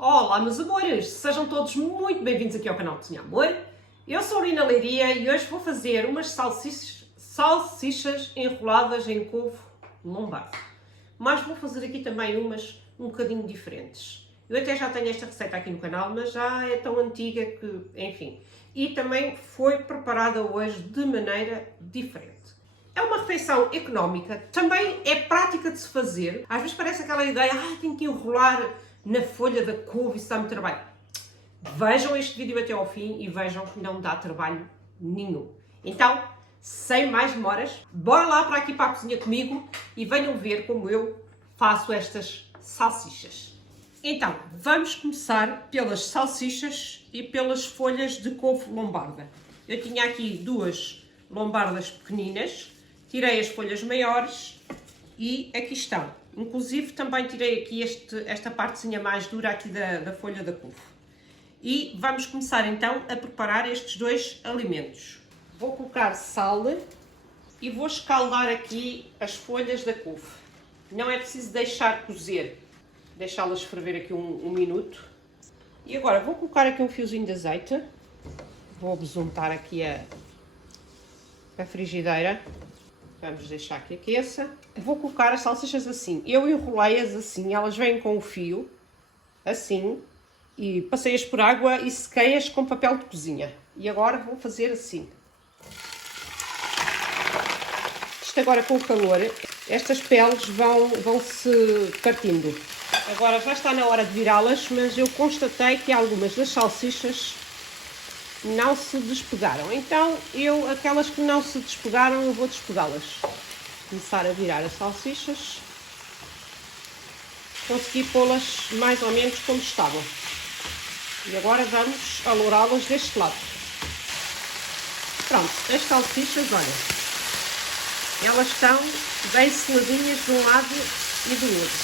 Olá, meus amores! Sejam todos muito bem-vindos aqui ao canal Cozinha Amor. Eu sou a Lina Leiria e hoje vou fazer umas salsichas enroladas em couve lombardo. Mas vou fazer aqui também umas um bocadinho diferentes. Eu até já tenho esta receita aqui no canal, mas já é tão antiga que, enfim. E também foi preparada hoje de maneira diferente. É uma refeição económica, também é prática de se fazer. Às vezes parece aquela ideia, tenho que enrolar na folha da couve, isso dá-me trabalho. Vejam este vídeo até ao fim e vejam que não dá trabalho nenhum. Então, sem mais demoras, bora lá para aqui para a cozinha comigo e venham ver como eu faço estas salsichas. Então, vamos começar pelas salsichas e pelas folhas de couve lombarda. Eu tinha aqui duas lombardas pequeninas, tirei as folhas maiores e aqui estão. Inclusive também tirei aqui esta partezinha mais dura aqui da folha da couve. E vamos começar então a preparar estes dois alimentos. Vou colocar sal e vou escaldar aqui as folhas da couve. Não é preciso deixar cozer, deixá-las ferver aqui um minuto. E agora vou colocar aqui um fiozinho de azeite. Vou besuntar aqui a frigideira. Vamos deixar que aqueça. Vou colocar as salsichas assim. Eu enrolei-as assim, elas vêm com o fio, assim, e passei-as por água e sequei-as com papel de cozinha. E agora vou fazer assim. Isto agora com o calor, estas peles vão se partindo. Agora já está na hora de virá-las, mas eu constatei que algumas das salsichas não se despegaram. Então, aquelas que não se despegaram, eu vou despegá-las. Começar a virar as salsichas. Consegui pô-las mais ou menos como estavam. E agora vamos alourá-las deste lado. Pronto, as salsichas, olha, elas estão bem seladinhas de um lado e do outro.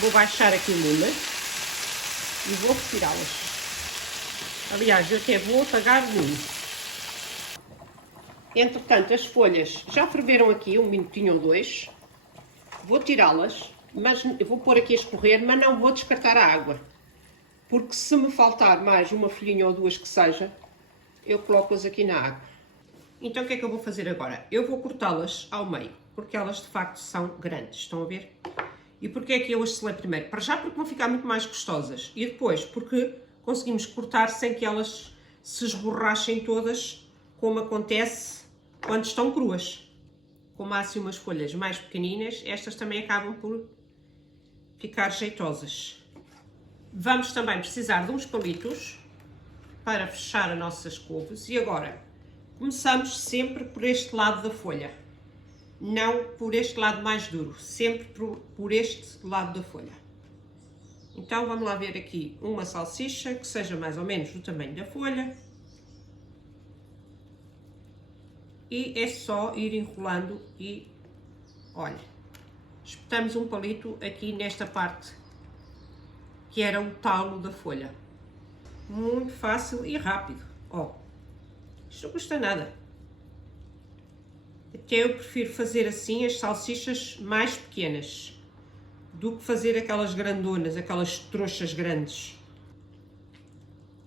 Vou baixar aqui o lume e vou retirá-las. Aliás, eu até vou apagar o lume. Entretanto, as folhas já ferveram aqui um minutinho ou dois. Vou tirá-las, mas eu vou pôr aqui a escorrer, mas não vou descartar a água. Porque se me faltar mais uma folhinha ou duas que seja, eu coloco-as aqui na água. Então o que é que eu vou fazer agora? Eu vou cortá-las ao meio, porque elas de facto são grandes, estão a ver? E porquê é que eu as selei primeiro? Para já porque vão ficar muito mais gostosas. E depois porque conseguimos cortar sem que elas se esborrachem todas, como acontece quando estão cruas. Como há assim umas folhas mais pequeninas, estas também acabam por ficar jeitosas. Vamos também precisar de uns palitos para fechar as nossas couves. E agora, começamos sempre por este lado da folha. Não por este lado mais duro, sempre por este lado da folha. Então vamos lá ver aqui uma salsicha que seja mais ou menos do tamanho da folha. E é só ir enrolando e, olha, espetamos um palito aqui nesta parte, que era o talo da folha. Muito fácil e rápido. Ó, isto não custa nada. Até eu prefiro fazer assim as salsichas mais pequenas do que fazer aquelas grandonas, aquelas trouxas grandes.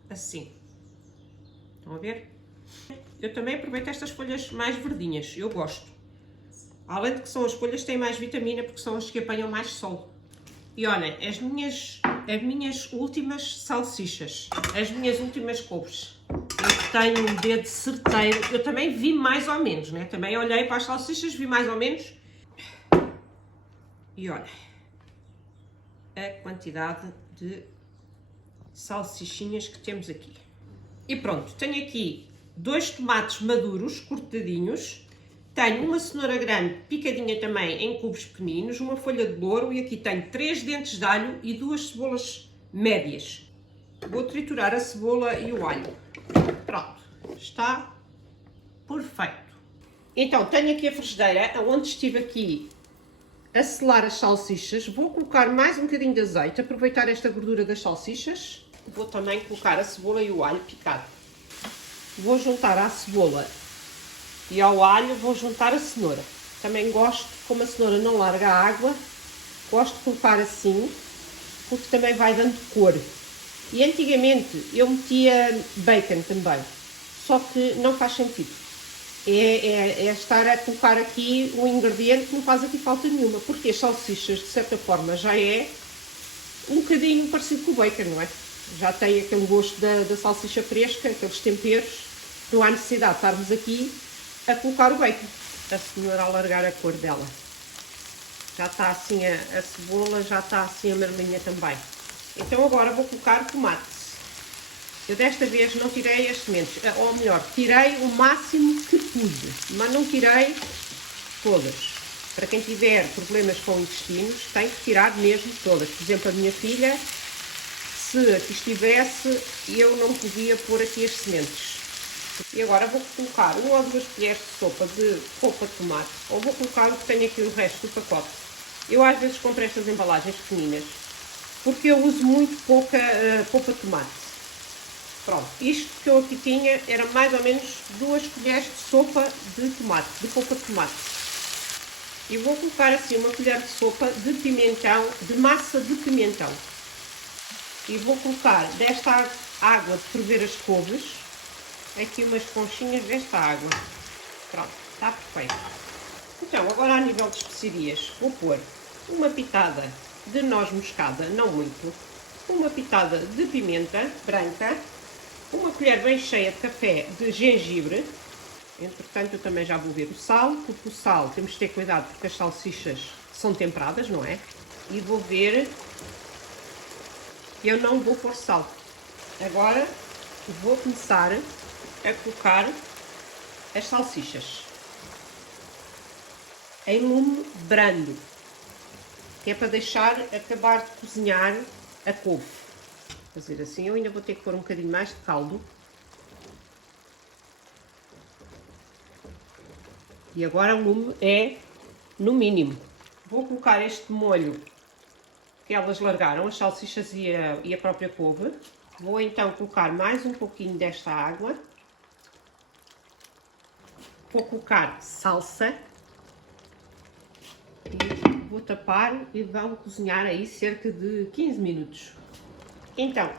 Assim. Estão a ver? Eu também aproveito estas folhas mais verdinhas, eu gosto. Além de que são as folhas que têm mais vitamina, porque são as que apanham mais sol. E olhem, as minhas últimas salsichas, as minhas últimas couves. Eu tenho um dedo certeiro, eu também vi mais ou menos, né? Também olhei para as salsichas, vi mais ou menos. E olha, a quantidade de salsichinhas que temos aqui. E pronto, tenho aqui 2 tomates maduros, cortadinhos, tenho uma cenoura grande, picadinha também em cubos pequeninos, uma folha de louro e aqui tenho 3 dentes de alho e 2 cebolas médias. Vou triturar a cebola e o alho. Pronto, está perfeito. Então, tenho aqui a frigideira, onde estive aqui a selar as salsichas. Vou colocar mais um bocadinho de azeite, aproveitar esta gordura das salsichas. Vou também colocar a cebola e o alho picado. Vou juntar à cebola e ao alho vou juntar a cenoura. Também gosto, como a cenoura não larga a água, gosto de colocar assim porque também vai dando cor. E antigamente eu metia bacon também, só que não faz sentido. É estar a colocar aqui um ingrediente que não faz aqui falta nenhuma, porque as salsichas, de certa forma, já é um bocadinho parecido com o bacon, não é? Já tem aquele gosto da salsicha fresca, aqueles temperos, não há necessidade de estarmos aqui a colocar o bacon. A senhora alargar a cor dela. Já está assim a cebola, já está assim a marmelinha também. Então agora vou colocar tomate. Eu desta vez não tirei as sementes, ou melhor, tirei o máximo que pude, mas não tirei todas. Para quem tiver problemas com intestinos, tem que tirar mesmo todas. Por exemplo, a minha filha, se aqui estivesse, eu não podia pôr aqui as sementes. E agora vou colocar 1 ou 2 colheres de sopa de polpa de tomate, ou vou colocar o que tenho aqui o resto do pacote. Eu às vezes compro estas embalagens pequeninas, porque eu uso muito pouca polpa de tomate. Pronto, isto que eu aqui tinha era mais ou menos 2 colheres de sopa de tomate, de polpa de tomate. E vou colocar assim 1 colher de sopa de pimentão, de massa de pimentão. E vou colocar desta água de ferver as couves, aqui umas conchinhas desta água. Pronto, está perfeito. Então, agora a nível de especiarias, vou pôr uma pitada de noz moscada, não muito, uma pitada de pimenta branca, uma colher bem cheia de café de gengibre. Entretanto, eu também já vou ver o sal, porque o sal temos de ter cuidado porque as salsichas são temperadas, não é? E vou ver, eu não vou pôr sal. Agora vou começar a colocar as salsichas em lume brando, que é para deixar acabar de cozinhar a couve. Fazer assim, eu ainda vou ter que pôr um bocadinho mais de caldo. E agora o lume é no mínimo. Vou colocar este molho que elas largaram, as salsichas e a própria couve. Vou então colocar mais um pouquinho desta água. Vou colocar salsa. E vou tapar e vão cozinhar aí cerca de 15 minutos. Então,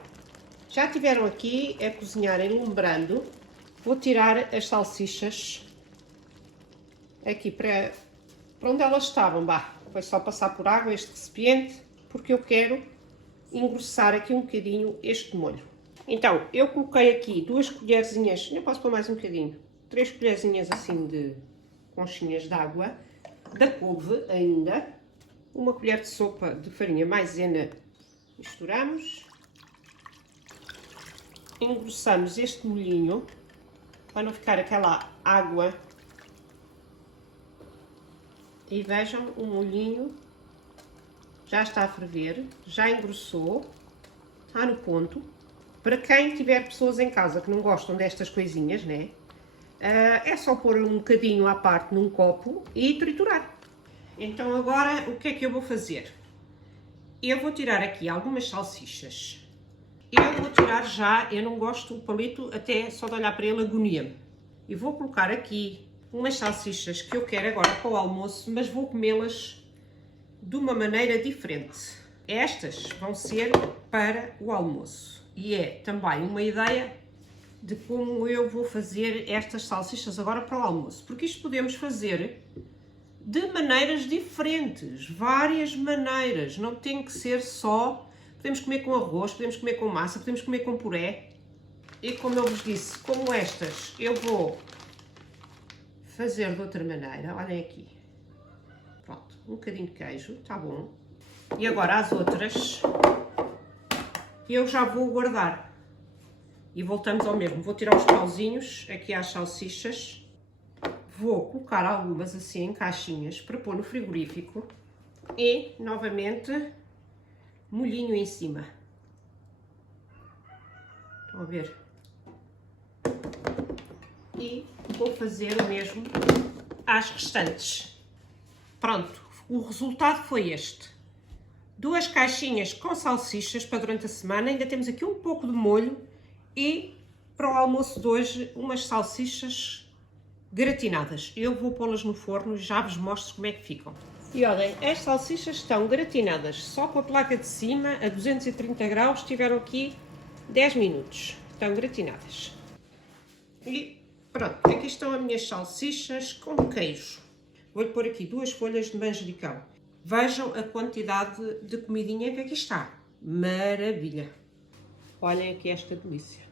já tiveram aqui a cozinhar em lume brando. Vou tirar as salsichas aqui para onde elas estavam. Bah, foi só passar por água este recipiente, porque eu quero engrossar aqui um bocadinho este molho. Então, eu coloquei aqui 2 colherzinhas, eu posso pôr mais um bocadinho, 3 colherzinhas assim de conchinhas de água, da couve ainda, 1 colher de sopa de farinha maisena, misturamos, engrossamos este molhinho, para não ficar aquela água, e vejam o molhinho, já está a ferver, já engrossou, está no ponto. Para quem tiver pessoas em casa que não gostam destas coisinhas, né? É só pôr um bocadinho à parte num copo e triturar. Então agora o que é que eu vou fazer? Eu vou tirar aqui algumas salsichas. Eu vou tirar já, eu não gosto, o palito até só de olhar para ele agonia-me. E vou colocar aqui umas salsichas que eu quero agora para o almoço, mas vou comê-las de uma maneira diferente. Estas vão ser para o almoço. E é também uma ideia de como eu vou fazer estas salsichas agora para o almoço. Porque isto podemos fazer de maneiras diferentes, várias maneiras. Não tem que ser só, podemos comer com arroz, podemos comer com massa, podemos comer com puré. E como eu vos disse, como estas eu vou fazer de outra maneira, olhem aqui. Pronto, um bocadinho de queijo, está bom. E agora as outras eu já vou guardar. E voltamos ao mesmo. Vou tirar os pauzinhos aqui às salsichas. Vou colocar algumas assim em caixinhas para pôr no frigorífico. E, novamente, molhinho em cima. Estão a ver? E vou fazer o mesmo às restantes. Pronto, o resultado foi este. 2 caixinhas com salsichas para durante a semana. Ainda temos aqui um pouco de molho. E para o almoço de hoje, umas salsichas gratinadas. Eu vou pô-las no forno e já vos mostro como é que ficam. E olhem, as salsichas estão gratinadas só com a placa de cima a 230 graus, estiveram aqui 10 minutos. Estão gratinadas. E pronto, aqui estão as minhas salsichas com queijo. Vou-lhe pôr aqui 2 folhas de manjericão. Vejam a quantidade de comidinha que aqui está. Maravilha! Olhem aqui esta delícia.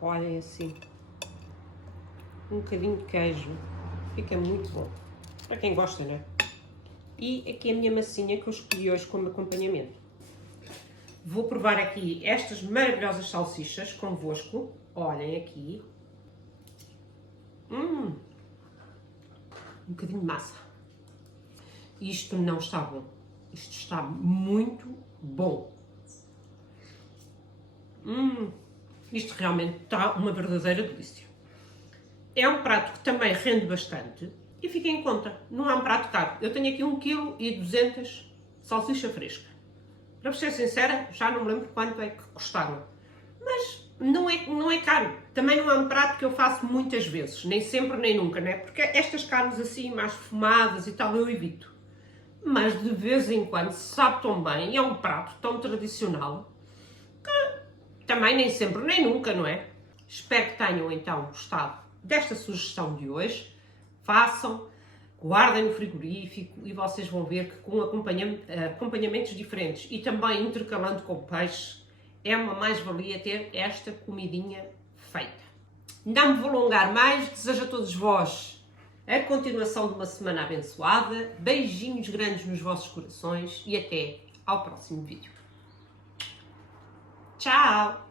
Olhem assim. Um bocadinho de queijo. Fica muito bom. Para quem gosta, não é? E aqui a minha massinha que eu escolhi hoje como acompanhamento. Vou provar aqui estas maravilhosas salsichas convosco. Olhem aqui. Um bocadinho de massa. Isto não está bom. Isto está muito bom. Isto realmente está uma verdadeira delícia. É um prato que também rende bastante e fica em conta. Não é um prato caro. Eu tenho aqui 1,2 kg de salsicha fresca. Para ser sincera, já não me lembro quanto é que custaram. Mas não é caro. Também não é um prato que eu faço muitas vezes. Nem sempre, nem nunca, né? Porque estas carnes assim, mais fumadas e tal, eu evito. Mas de vez em quando sabe tão bem e é um prato tão tradicional que também nem sempre, nem nunca, não é? Espero que tenham então gostado desta sugestão de hoje. Façam, guardem no frigorífico e vocês vão ver que com acompanhamentos diferentes e também intercalando com o peixe, é uma mais-valia ter esta comidinha feita. Não me vou alongar mais, desejo a todos vós a continuação de uma semana abençoada, beijinhos grandes nos vossos corações e até ao próximo vídeo. Tchau!